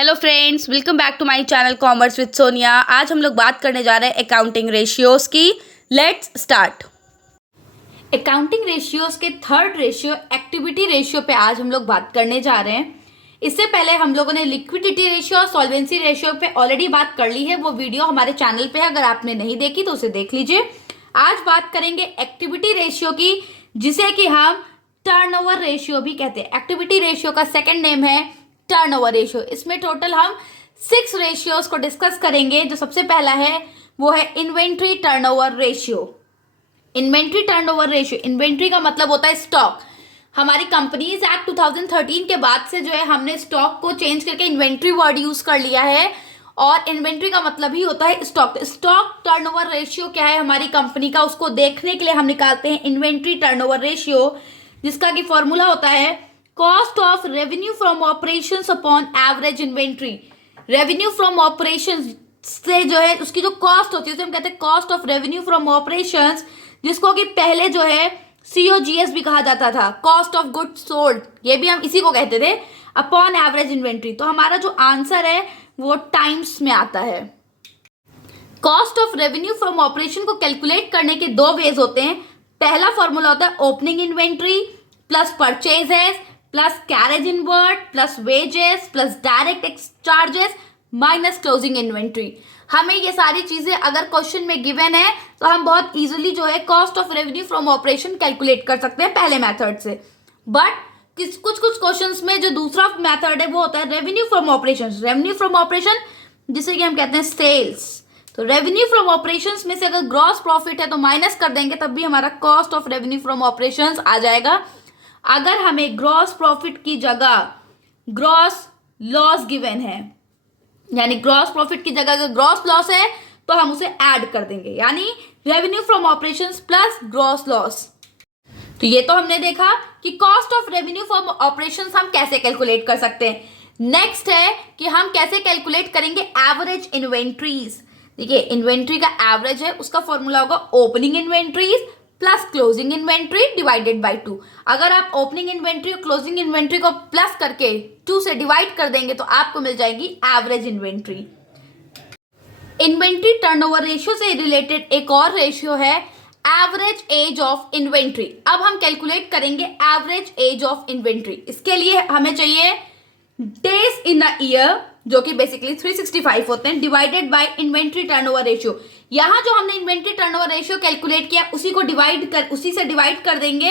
Hello friends, welcome back to my channel commerce with Sonia. आज हम लोग बात करने जा रहे हैं अकाउंटिंग रेशियोज की। Let's start. अकाउंटिंग रेशियोज के थर्ड रेशियो एक्टिविटी रेशियो पे आज हम लोग बात करने जा रहे हैं। इससे पहले हम लोगों ने लिक्विडिटी रेशियो और सॉल्वेंसी रेशियो पे ऑलरेडी बात कर ली है। वो वीडियो हमारे चैनल पे है, अगर आपने नहीं देखी तो उसे देख लीजिए। आज बात करेंगे एक्टिविटी रेशियो की, जिसे कि हम टर्नओवर रेशियो भी कहते हैं। एक्टिविटी रेशियो का सेकंड नेम है टर्नओवर रेशियो। इसमें टोटल हम 6 रेशियोज को डिस्कस करेंगे। जो सबसे पहला है वो है inventory turnover ratio. Inventory turnover ratio, inventory का मतलब होता है स्टॉक। हमारी कंपनीज एक्ट 2013 के बाद से जो है हमने स्टॉक को चेंज करके इन्वेंट्री वर्ड यूज कर लिया है, और इन्वेंट्री का मतलब ही होता है स्टॉक। स्टॉक टर्नओवर रेशियो क्या है हमारी कंपनी का, उसको देखने के लिए हम निकालते हैं इन्वेंट्री टर्नओवर रेशियो, जिसका कि फॉर्मूला होता है cost of revenue from operations upon average inventory. Revenue from operations से जो है उसकी जो कॉस्ट होती है उसे हम कहते हैं cost of revenue from operations, जिसको कि पहले जो है COGS भी कहा जाता था, कॉस्ट ऑफ गुड्स सोल्ड, ये भी हम इसी को कहते थे, अपॉन एवरेज इन्वेंट्री। तो हमारा जो आंसर है वो टाइम्स में आता है। Cost of revenue from operation को कैलकुलेट करने के 2 वेज होते हैं। पहला फॉर्मूला होता है opening inventory plus purchases plus carriage inward plus wages plus direct charges minus closing inventory. हमें ये सारी चीजें अगर क्वेश्चन में गिवन है तो हम बहुत इजीली जो है cost of revenue from operation calculate कर सकते हैं पहले मेथड से। बट कुछ क्वेश्चंस में जो दूसरा मेथड है वो होता है revenue from operation. Revenue from operation जिसे कि हम कहते हैं सेल्स। तो रेवेन्यू फ्रॉम ऑपरेशंस में से अगर ग्रॉस प्रॉफिट है तो माइनस कर देंगे, तब भी हमारा cost of revenue from operations आ जाएगा। अगर हमें ग्रॉस प्रॉफिट की जगह ग्रॉस लॉस गिवन है, यानी ग्रॉस प्रॉफिट की जगह अगर ग्रॉस लॉस है तो हम उसे ऐड कर देंगे, यानी revenue from operations plus gross loss. तो ये तो हमने देखा कि cost of revenue from operations हम कैसे कैलकुलेट कर सकते हैं। नेक्स्ट है कि हम कैसे कैलकुलेट करेंगे एवरेज इन्वेंट्रीज। देखिए, इन्वेंट्री का एवरेज है, उसका फॉर्मूला होगा opening inventories plus closing inventory divided by 2। अगर आप ओपनिंग इन्वेंट्री और क्लोजिंग इन्वेंट्री को प्लस करके 2 से डिवाइड कर देंगे तो आपको मिल जाएगी average inventory. Inventory turnover ratio से रिलेटेड एक और रेशियो है एवरेज एज ऑफ इन्वेंट्री। अब हम कैलकुलेट करेंगे एवरेज एज ऑफ इन्वेंट्री। इसके लिए हमें चाहिए डेज इन अ ईयर, जो कि बेसिकली 365 होते हैं, divided by inventory turnover ratio. यहां जो हमने इन्वेंट्री टर्नओवर रेशियो कैलकुलेट किया उसी से डिवाइड कर देंगे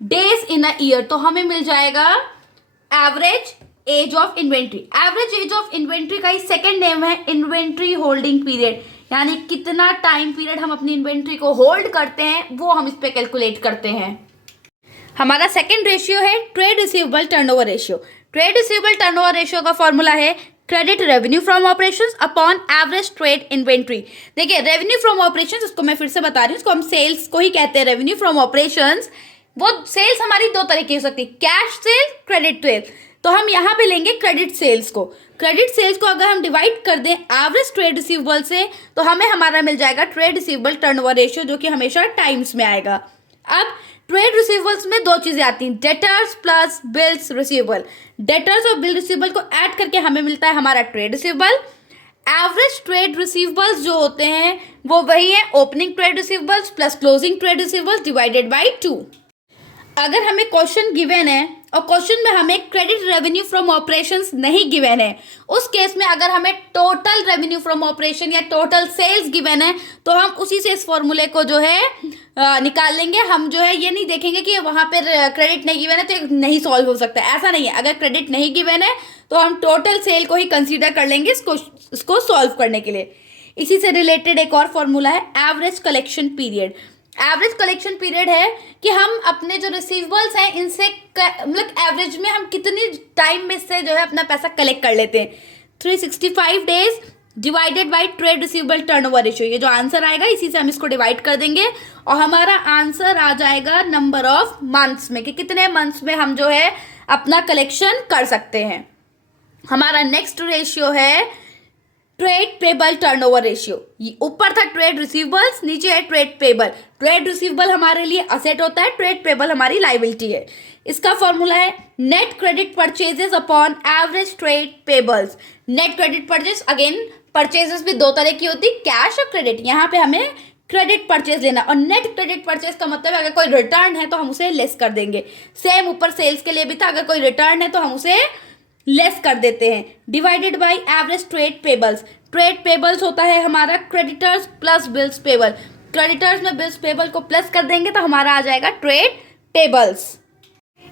डेज इन अ ईयर, तो हमें मिल जाएगा average age of inventory. Average age of inventory का ही सेकंड नेम है इन्वेंट्री होल्डिंग पीरियड, यानी कितना टाइम पीरियड हम अपनी इन्वेंट्री को होल्ड करते हैं वो हम इस पे कैलकुलेट करते हैं। हमारा सेकंड रेशियो है trade receivable turnover ratio. Trade receivable turnover ratio का फॉर्मूला है credit revenue from operations upon average trade inventory. देखिए, रेवेन्यू फ्रॉम ऑपरेशंस, इसको मैं फिर से बता रही हूँ, इसको हम सेल्स को ही कहते हैं रेवेन्यू फ्रॉम ऑपरेशंस। वो सेल्स हमारी 2 तरह की हो सकती है, कैश सेल, क्रेडिट सेल। तो हम यहाँ पे लेंगे क्रेडिट सेल्स को। क्रेडिट सेल्स को अगर हम डिवाइड कर दें एवरेज ट्रेड रिसीवेबल से तो हमें हमारा मिल जाएगा ट्रेड रिसीवेबल टर्नओवर रेशियो, जो कि हमेशा टाइम्स में आएगा। अब ट्रेड रिसीवेबल्स में 2 चीजें आती हैं, debtors plus bills receivable. Debtors और बिल रिसीवेबल को ऐड करके हमें मिलता है हमारा trade receivable. Average trade receivables जो होते हैं वो वही है opening trade receivables plus closing trade receivables divided by 2। अगर हमें क्वेश्चन गिवन है और क्वेश्चन में हमें क्रेडिट रेवेन्यू फ्रॉम ऑपरेशंस नहीं गिवन है, उस केस में अगर हमें टोटल रेवेन्यू फ्रॉम ऑपरेशन या टोटल सेल्स गिवन है तो हम उसी से इस फॉर्मूले को जो है निकाल लेंगे। हम जो है ये नहीं देखेंगे कि वहां पर क्रेडिट नहीं गिवन है तो नहीं सॉल्व हो सकता है, ऐसा नहीं है। अगर क्रेडिट नहीं गिवन है तो हम टोटल सेल को ही कंसीडर कर लेंगे इसको सॉल्व करने के लिए। इसी से रिलेटेड एक और फॉर्मूला है average collection period. Average collection period है कि हम अपने जो रिसीवेबल्स हैं इनसे मतलब एवरेज में हम कितनी टाइम में से जो है अपना पैसा कलेक्ट कर लेते हैं। 365 days divided by trade receivable turnover ratio. ये जो आंसर आएगा इसी से हम इसको डिवाइड कर देंगे और हमारा आंसर आ जाएगा नंबर ऑफ मंथ्स में, कि कितने मंथ्स में हम जो है अपना कलेक्शन कर सकते हैं। हमारा नेक्स्ट रेशियो है ट्रेड पेबल टर्नओवर रेशियो। ऊपर था ट्रेड रिसीवेबल्स, नीचे है ट्रेड पेबल। ट्रेड रिसीवेबल हमारे लिए असेट होता है, ट्रेड पेबल हमारी लायबिलिटी है। इसका फॉर्मूला है net credit purchases upon average trade payables. Net credit purchase, again purchases भी दो तरह की होती, कैश और क्रेडिट। यहाँ पे हमें क्रेडिट परचेज लेना, और नेट क्रेडिट परचेज का मतलब अगर कोई रिटर्न है तो हम उसे लेस कर देंगे। सेम ऊपर सेल्स के लिए भी था, अगर कोई रिटर्न है तो हम उसे लेस कर देते हैं। Divided by average trade payables. Trade payables होता है हमारा creditors plus bills payable. Creditors में बिल्स पेबल को प्लस कर देंगे तो हमारा आ जाएगा ट्रेड पेबल्स।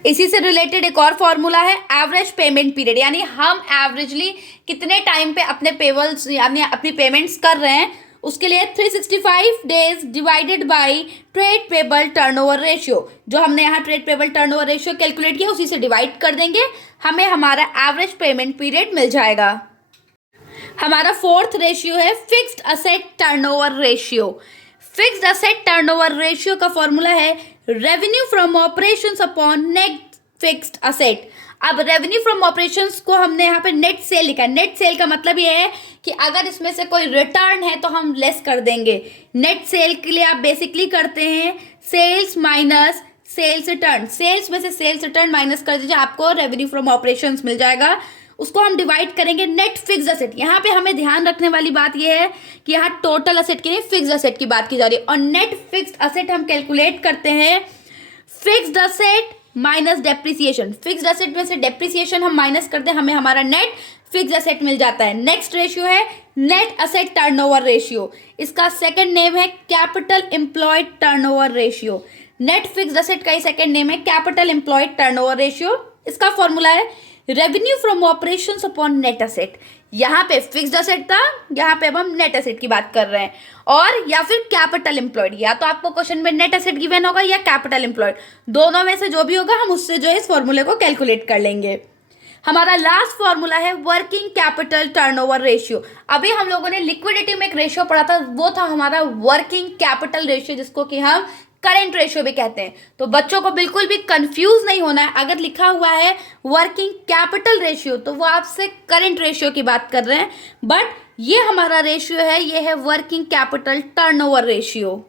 इसी से रिलेटेड एक और फॉर्मूला है एवरेज पेमेंट पीरियड, यानी हम एवरेजली कितने टाइम पे अपने पेबल्स यानी अपनी पेमेंट्स कर रहे हैं, उसके लिए 365 days divided by trade payable turnover ratio. जो हमने यहाँ trade payable turnover ratio calculate किया उसी से डिवाइड कर देंगे, हमें हमारा एवरेज पेमेंट पीरियड मिल जाएगा। हमारा फोर्थ रेशियो है fixed asset turnover ratio. Fixed asset turnover ratio का फॉर्मूला है revenue from operations upon net fixed asset. अब रेवेन्यू फ्रॉम ऑपरेशंस को हमने यहाँ पे नेट सेल लिखा है। नेट सेल का मतलब ये है कि अगर इसमें से कोई रिटर्न है तो हम लेस कर देंगे। नेट सेल के लिए आप बेसिकली करते हैं sales minus sales return. Sales में से सेल्स रिटर्न माइनस कर दीजिए, आपको रेवेन्यू फ्रॉम ऑपरेशंस मिल जाएगा। उसको हम डिवाइड करेंगे नेट फिक्स्ड असेट। यहाँ पे हमें ध्यान रखने वाली बात यह है कि यहाँ टोटल असेट की नहीं, फिक्स्ड असेट की बात की जा रही है। और नेट फिक्स्ड असेट हम कैलकुलेट करते हैं fixed asset minus depreciation. Fixed asset में से डेप्रिसिएशन हम माइनस करते हैं, हमें हमारा नेट फिक्स्ड असेट मिल जाता है। नेक्स्ट रेशियो है नेट असेट टर्नओवर रेशियो। इसका सेकंड नेम है capital employed turnover ratio. Net fixed asset का ही सेकंड नेम है कैपिटल एम्प्लॉयड टर्नओवर रेशियो। इसका फॉर्मूला है revenue from operations upon net asset. यहाँ पे फिक्स्ड असेट था, यहाँ पे अब हम नेट असेट की बात कर रहे हैं, और या फिर कैपिटल एम्प्लॉयड। या तो आपको क्वेश्चन में नेट असेट गिवन होगा या कैपिटल एम्प्लॉयड, दोनों में से जो भी होगा हम उससे जो है इस फॉर्मूले को कैलकुलेट कर लेंगे। हमारा लास्ट फॉर्मूला है वर्किंग कैपिटल टर्नओवर रेशियो। अभी हम लोगों ने लिक्विडिटी में एक रेशियो पढ़ा था, वो था हमारा वर्किंग कैपिटल रेशियो, जिसको कि हम करेंट रेशियो भी कहते हैं। तो बच्चों को बिल्कुल भी कंफ्यूज नहीं होना है, अगर लिखा हुआ है वर्किंग कैपिटल रेशियो तो वो आपसे करेंट रेशियो की बात कर रहे हैं, बट ये हमारा रेशियो है, ये है वर्किंग कैपिटल टर्नओवर रेशियो।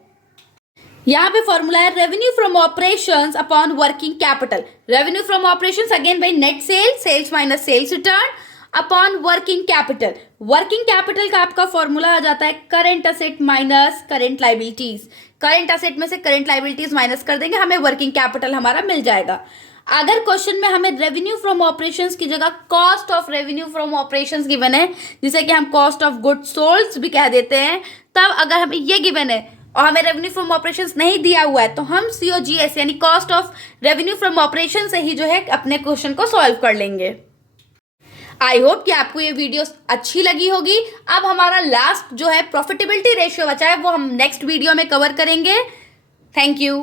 यहाँ पे फॉर्मूला है revenue from operations upon working capital. Revenue from operations again by net sales minus sales return upon working capital. Working capital का आपका फॉर्मूला आ जाता है current asset minus current liabilities. Current asset में से करेंट लाइबिलिटीज माइनस कर देंगे, हमें वर्किंग कैपिटल हमारा मिल जाएगा। अगर क्वेश्चन में हमें रेवेन्यू फ्रॉम ऑपरेशंस की जगह cost of revenue from operations given है, जिसे कि हम कॉस्ट ऑफ गुड्स सोल्ड भी कह देते हैं, तब अगर हमें ये गिवन है और हमें रेवेन्यू फ्रॉम ऑपरेशंस नहीं दिया हुआ है तो हम COGS यानी cost of revenue from operation से ही जो है अपने क्वेश्चन को सॉल्व कर लेंगे। आई होप कि आपको ये वीडियो अच्छी लगी होगी। अब हमारा लास्ट जो है प्रॉफिटेबिलिटी रेशियो बचा है, वो हम नेक्स्ट वीडियो में कवर करेंगे। Thank you.